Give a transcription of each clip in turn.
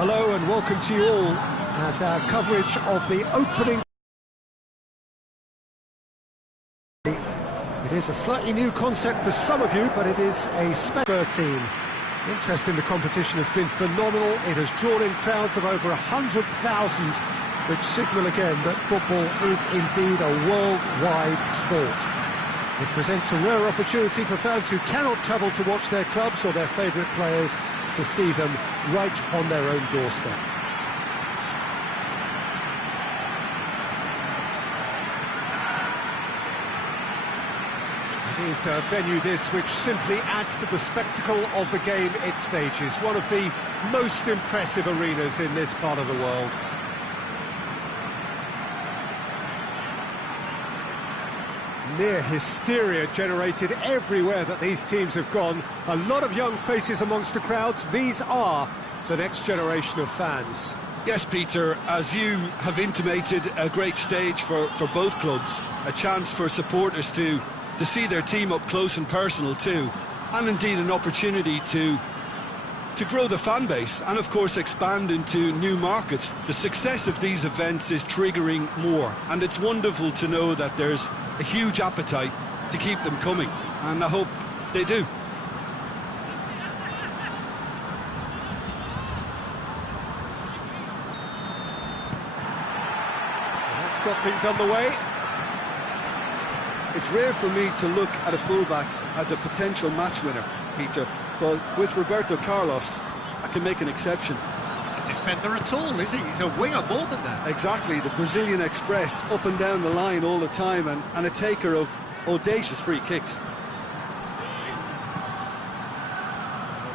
Hello and welcome to you all as our coverage of the opening. It is a slightly new concept for some of you, but it is a special team. Interest in the competition has been phenomenal. It has drawn in crowds of over 100,000, which signal again that football is indeed a worldwide sport. It presents a rare opportunity for fans who cannot travel to watch their clubs or their favourite players to see them right on their own doorstep. It is a venue this which simply adds to the spectacle of the game it stages. One of the most impressive arenas in this part of the world. Near hysteria generated everywhere that these teams have gone. A lot of young faces amongst the crowds. These are the next generation of fans. Yes, Peter, as you have intimated, a great stage for both clubs. A chance for supporters to see their team up close and personal too. And indeed an opportunity to grow the fan base and of course expand into new markets. The success of these events is triggering more, and it's wonderful to know that there's a huge appetite to keep them coming, and I hope they do. So that's got things underway. It's rare for me to look at a fullback as a potential match winner, Peter, but with Roberto Carlos, I can make an exception. Not a defender at all, is he? He's a winger more than that. Exactly, the Brazilian Express, up and down the line all the time, and a taker of audacious free kicks.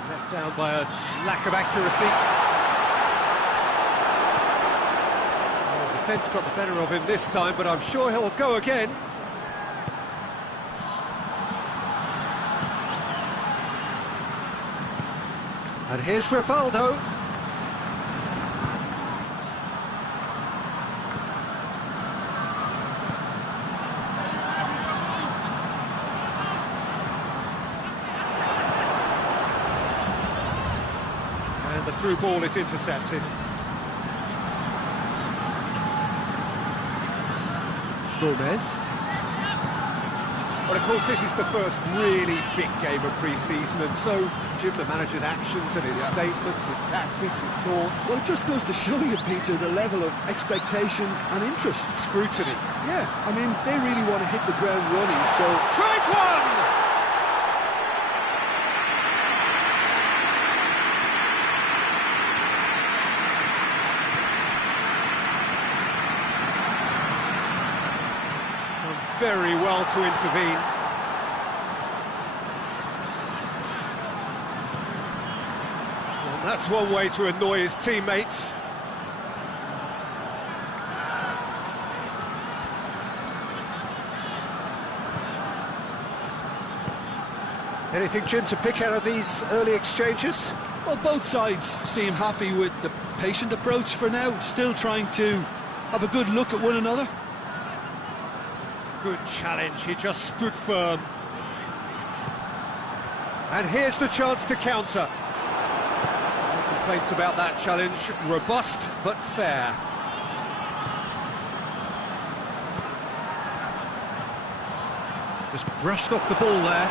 Let down by a lack of accuracy. Well, the defence got the better of him this time, but I'm sure he'll go again. And here's Rivaldo. And the through ball is intercepted. Gomez. Well, of course, this is the first really big game of pre-season, and so, Jim, the manager's actions and his statements, his tactics, his thoughts... Well, it just goes to show you, Peter, the level of expectation and interest. Scrutiny. Yeah, I mean, they really want to hit the ground running, so... Tries one! Very well to intervene. Well, that's one way to annoy his teammates. Anything, Jim, to pick out of these early exchanges? Well, both sides seem happy with the patient approach for now, still trying to have a good look at one another. Good challenge, he just stood firm. And here's the chance to counter. No complaints about that challenge, robust but fair. Just brushed off the ball there.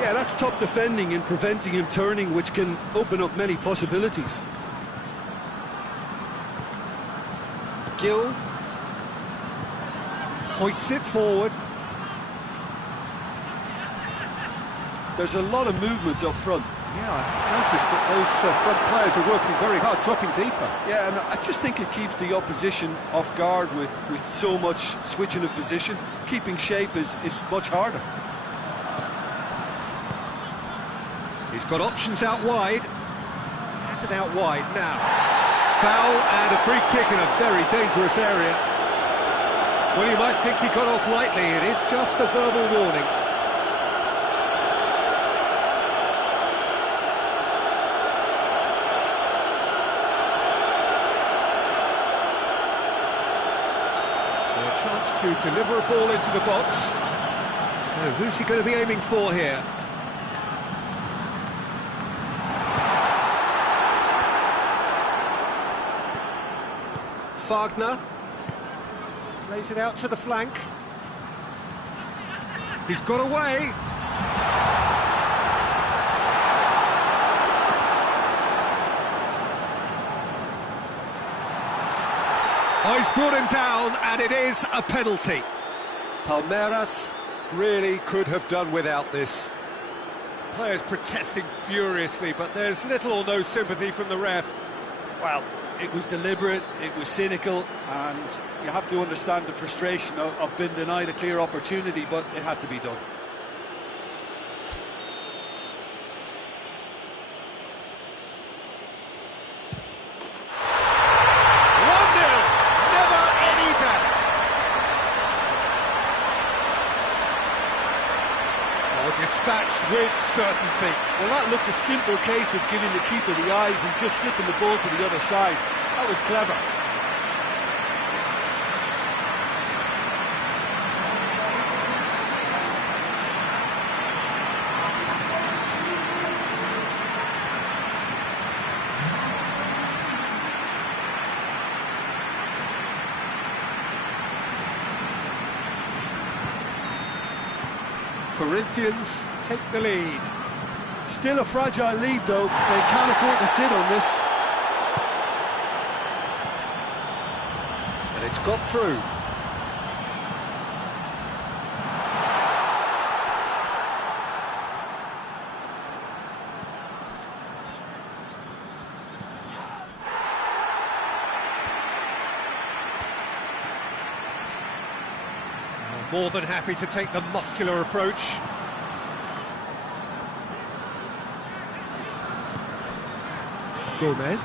Yeah, that's top defending and preventing him turning, which can open up many possibilities. Gill hoists it forward. There's a lot of movement up front. Yeah, I've noticed that those front players are working very hard, dropping deeper. Yeah, and I just think it keeps the opposition off guard with so much switching of position. Keeping shape is much harder. He's got options out wide. Has it out wide now. Foul and a free kick in a very dangerous area. Well, you might think he got off lightly. It is just a verbal warning. So a chance to deliver a ball into the box. So who's he going to be aiming for here? Fagner. Plays it out to the flank. He's got away. Oh, he's brought him down, and it is a penalty. Palmeiras really could have done without this. Players protesting furiously, but there's little or no sympathy from the ref. Well, it was deliberate, it was cynical, and you have to understand the frustration of being denied a clear opportunity, but it had to be done. Dispatched with certainty. Well, that looked a simple case of giving the keeper the eyes and just slipping the ball to the other side. That was clever. Corinthians take the lead. Still a fragile lead, though. They can't afford to sit on this. And it's got through. More than happy to take the muscular approach. Gomez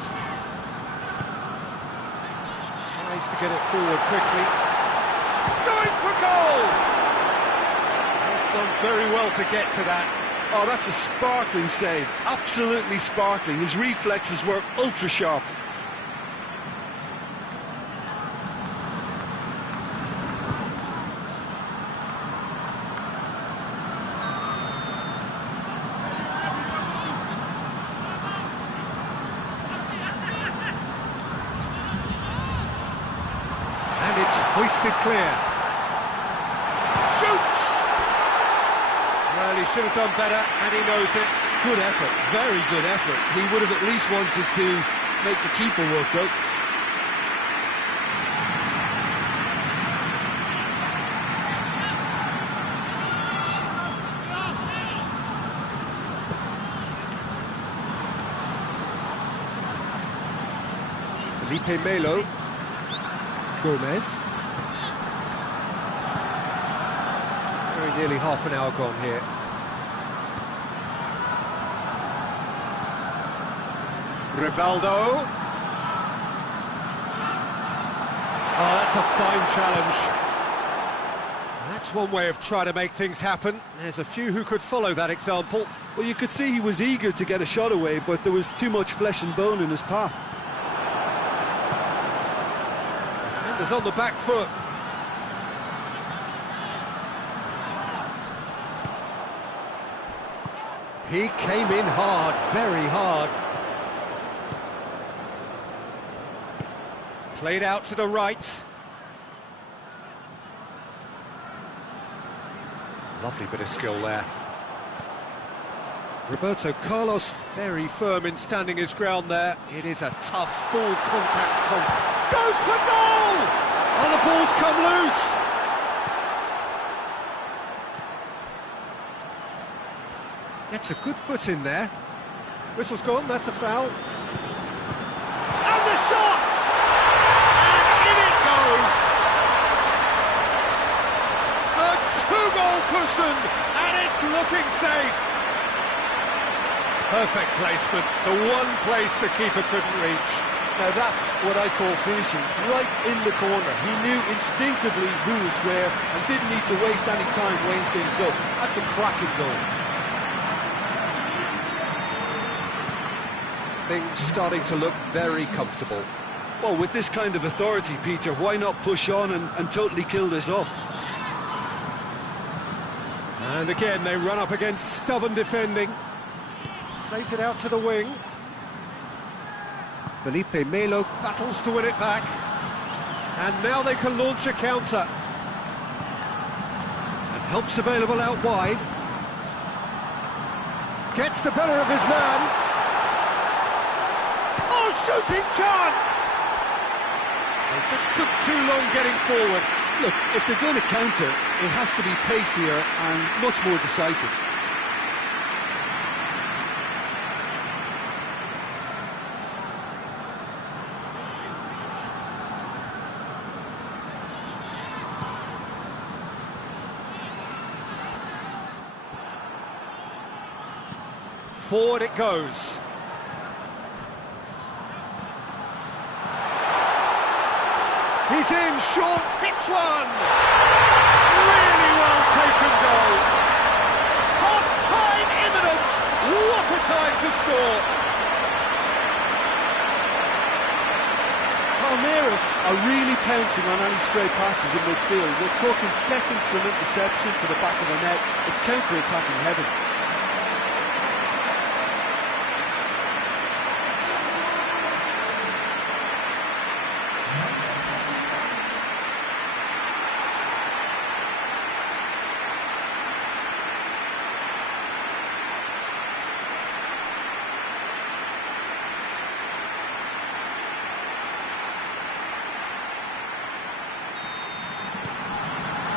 tries to get it forward quickly. Going for goal! He's done very well to get to that. Oh, that's a sparkling save. Absolutely sparkling. His reflexes were ultra sharp. Hoisted clear. Shoots! Well, he should have done better, and he knows it. Good effort, very good effort. He would have at least wanted to make the keeper work out. Felipe Melo. Gomez. Very nearly half an hour gone here. Rivaldo. Oh, that's a fine challenge. That's one way of trying to make things happen. There's a few who could follow that example. Well, you could see he was eager to get a shot away, but there was too much flesh and bone in his path. Defenders on the back foot. He came in hard, very hard. Played out to the right. Lovely bit of skill there. Roberto Carlos, very firm in standing his ground there. It is a tough, full contact. Goes for goal! Oh, the ball's come loose. Gets a good foot in there. Whistle's gone, that's a foul. And the shot! And in it goes! A two-goal cushion, and it's looking safe. Perfect placement, the one place the keeper couldn't reach. Now that's what I call finishing, right in the corner. He knew instinctively who was where and didn't need to waste any time weighing things up. That's a cracking goal. Things starting to look very comfortable. Well, with this kind of authority, Peter, why not push on and totally kill this off? And again, they run up against stubborn defending. Plays it out to the wing. Felipe Melo battles to win it back. And now they can launch a counter. And help's available out wide. Gets the better of his man. Oh, shooting chance! They just took too long getting forward. Look, if they're going to counter, it has to be pacier and much more decisive. Forward it goes. He's in, short, hits one! Really well taken goal. Half-time imminent! What a time to score! Palmeiras are really pouncing on any stray passes in midfield. We're talking seconds from interception to the back of the net. It's counter-attacking heaven.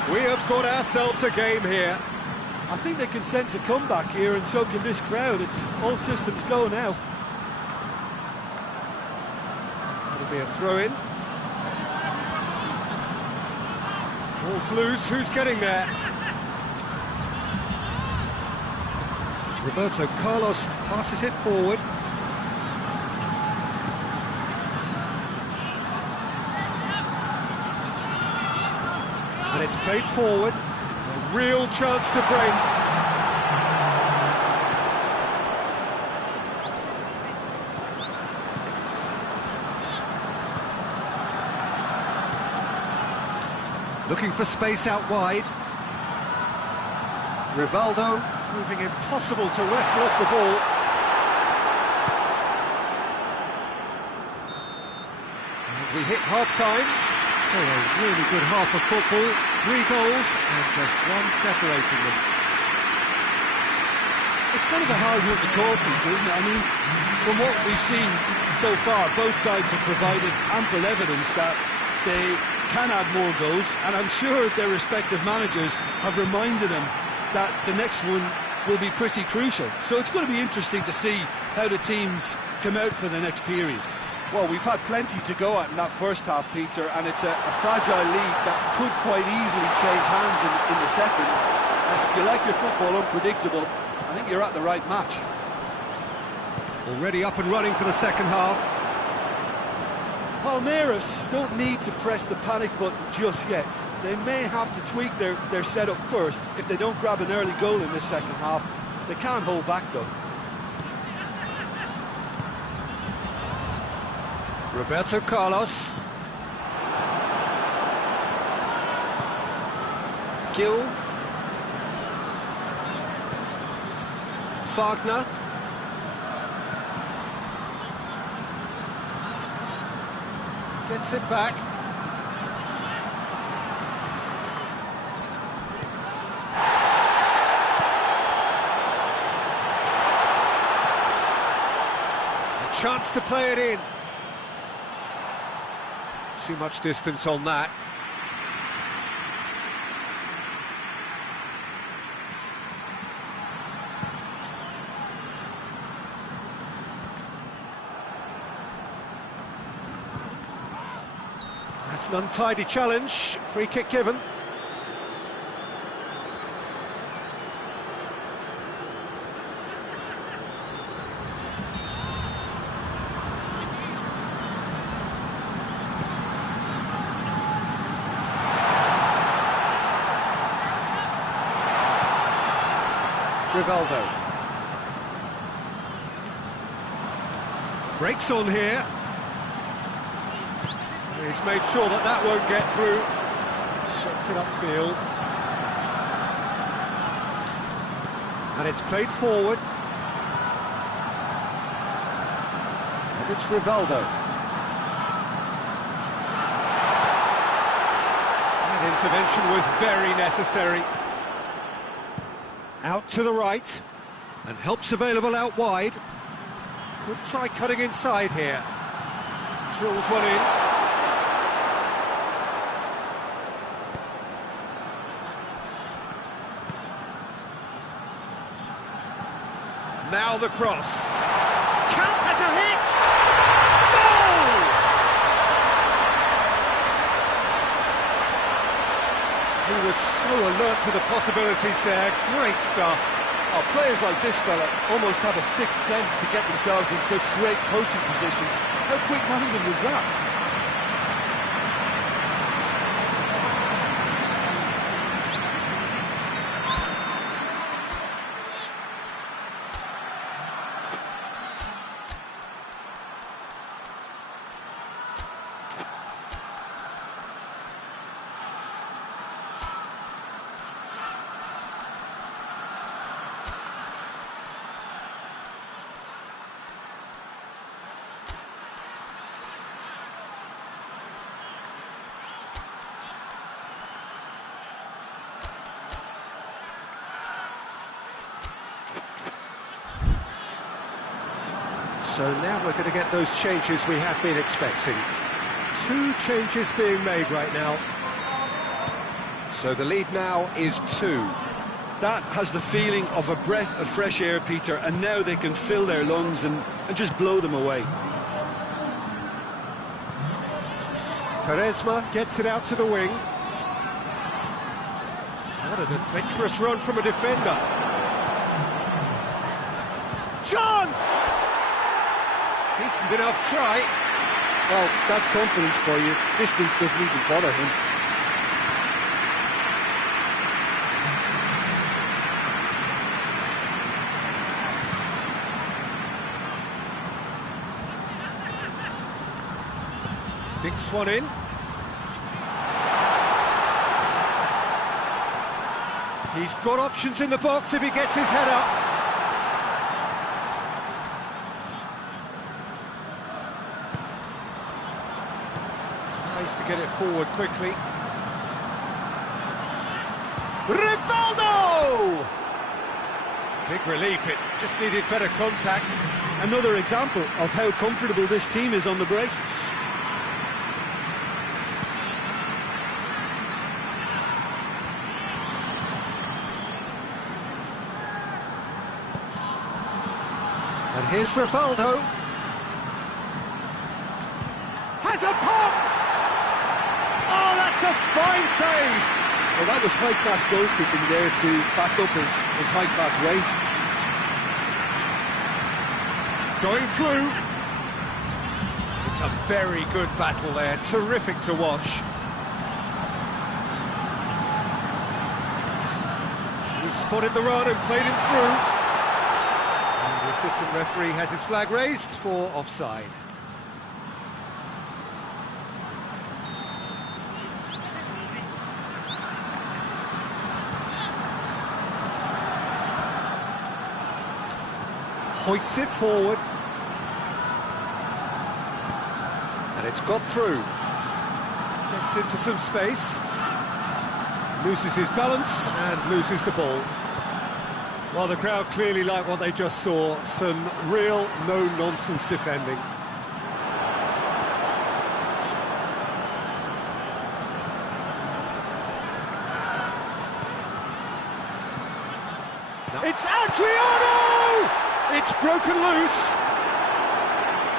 We have got ourselves a game here. I think they can sense a comeback here, and so can this crowd. It's all systems go now. That'll be a throw-in. Ball's loose, who's getting there? Roberto Carlos passes it forward. And it's played forward. A real chance to break. Looking for space out wide. Rivaldo proving impossible to wrestle off the ball. And we hit half-time. So a really good half of football, 3 goals and just one separating them. It's kind of a hard one to call, Peter, isn't it? I mean, from what we've seen so far, both sides have provided ample evidence that they can add more goals, and I'm sure their respective managers have reminded them that the next one will be pretty crucial. So it's going to be interesting to see how the teams come out for the next period. Well, we've had plenty to go at in that first half, Peter, and it's a fragile lead that could quite easily change hands in the second. And if you like your football unpredictable, I think you're at the right match. Already up and running for the second half. Palmeiras don't need to press the panic button just yet. They may have to tweak their setup first if they don't grab an early goal in this second half. They can't hold back, though. Roberto Carlos. Gil. Wagner. Gets it back. A chance to play it in. Too much distance on that. That's an untidy challenge. Free kick given. Rivaldo. Breaks on here. He's made sure that that won't get through. Gets it upfield. And it's played forward. And it's Rivaldo. intervention was very necessary. Out to the right, and help's available out wide. Could try cutting inside here. Drills one in. Now the cross. Count has a hit! Goal! He was so alert to the possibilities there. Great stuff. Oh, players like this fella almost have a sixth sense to get themselves in such great coaching positions. How quick-minded was that? So now we're going to get those changes we have been expecting. 2 changes being made right now. So the lead now is 2. That has the feeling of a breath of fresh air, Peter, and now they can fill their lungs and just blow them away. Quaresma gets it out to the wing. What an adventurous run from a defender. Chance! Decent enough try. Well, that's confidence for you. Distance doesn't even bother him. Dinks one in. He's got options in the box if he gets his head up. Tries to get it forward quickly. Rivaldo! Big relief, it just needed better contact. Another example of how comfortable this team is on the break. And here's Rivaldo. Has a pop! Oh, that's a fine save! Well, that was high-class goalkeeping there to back up his high-class wage. Going through. It's a very good battle there, terrific to watch. He spotted the run and played him through. And the assistant referee has his flag raised for offside. Hoists it forward. And it's got through. Gets into some space. Loses his balance and loses the ball. Well, the crowd clearly like what they just saw. Some real no-nonsense defending. It's Adriano! It's broken loose.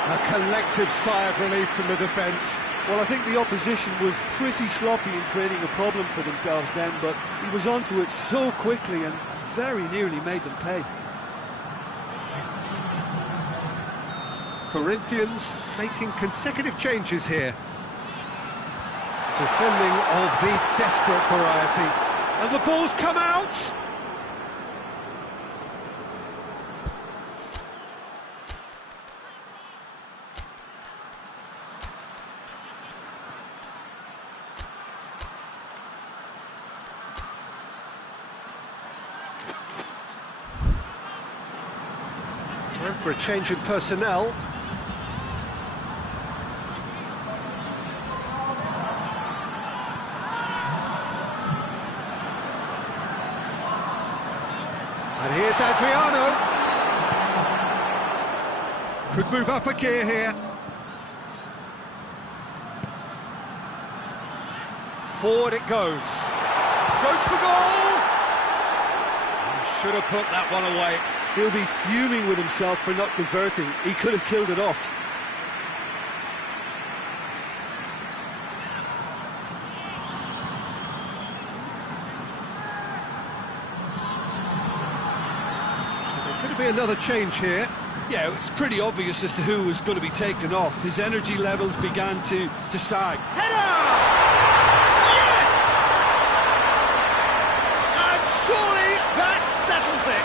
A collective sigh of relief from the defence. Well, I think the opposition was pretty sloppy in creating a problem for themselves then, but he was onto it so quickly and very nearly made them pay. Corinthians making consecutive changes here. Defending of the desperate variety. And the ball's come out! Time for a change in personnel. Adriano. Could move up a gear here. Forward it goes. Goes for goal! He should have put that one away. He'll be fuming with himself for not converting. He could have killed it off. There's going to be another change here. Yeah, it's pretty obvious as to who was going to be taken off. His energy levels began to sag. Header! Yes! And surely that settles it.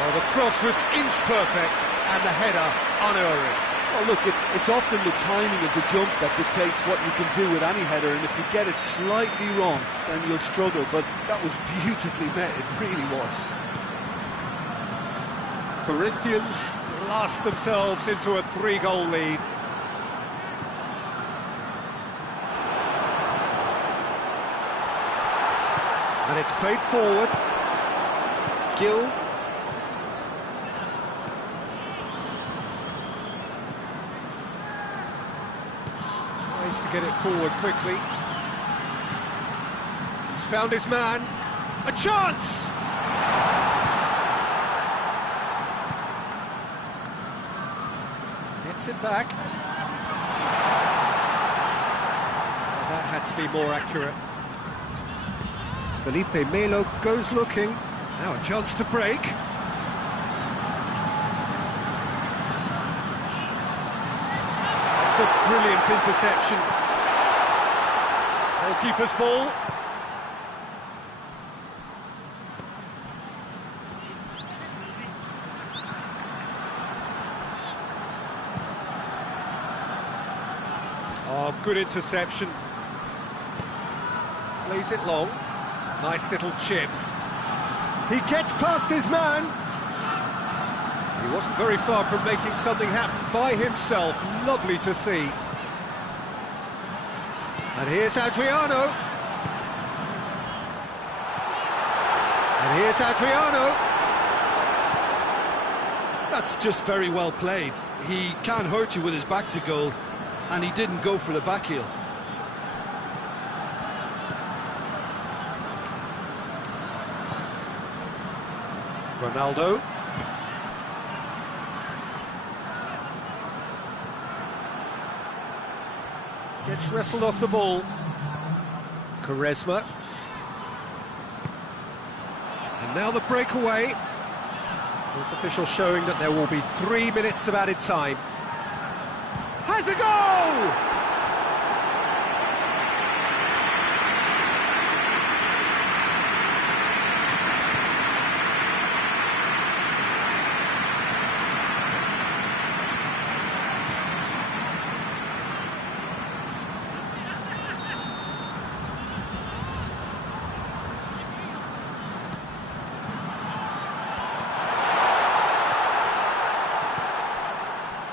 Oh, the cross was inch perfect and the header unerring. Well, look, it's often the timing of the jump that dictates what you can do with any header, and if you get it slightly wrong, then you'll struggle. But that was beautifully met, it really was. Corinthians blast themselves into a 3-goal lead. And it's played forward. Gill. Tries to get it forward quickly. He's found his man. A chance! Gets it back. That had to be more accurate. Felipe Melo goes looking. Now a chance to break. That's a brilliant interception. Goalkeeper's ball. Oh, good interception. Plays it long. Nice little chip. He gets past his man. He wasn't very far from making something happen by himself. Lovely to see. And here's Adriano. And here's Adriano. That's just very well played. He can't hurt you with his back to goal, and he didn't go for the back heel. Ronaldo. Gets wrestled off the ball. Quaresma. And now the breakaway. Fourth official showing that there will be 3 minutes of added time. Has a goal!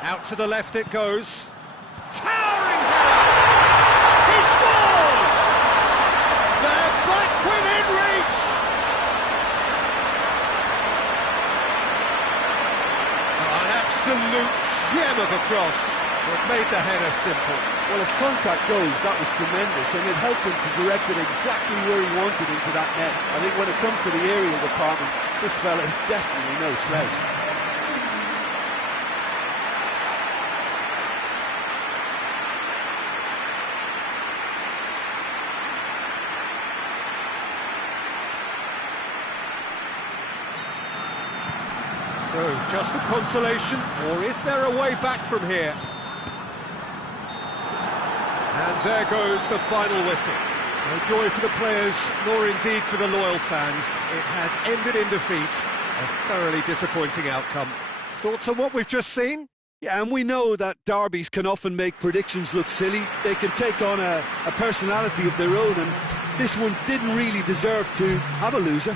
Out to the left it goes. Towering header! He scores! They're back within reach! Oh, an absolute gem of a cross. It made the header simple. Well, as contact goes, that was tremendous, and it helped him to direct it exactly where he wanted into that net. I think when it comes to the aerial department, this fella is definitely no slouch. So, just the consolation, or is there a way back from here? And there goes the final whistle. No joy for the players, nor indeed for the loyal fans. It has ended in defeat. A thoroughly disappointing outcome. Thoughts on what we've just seen? Yeah, and we know that derbies can often make predictions look silly. They can take on a personality of their own, and this one didn't really deserve to have a loser.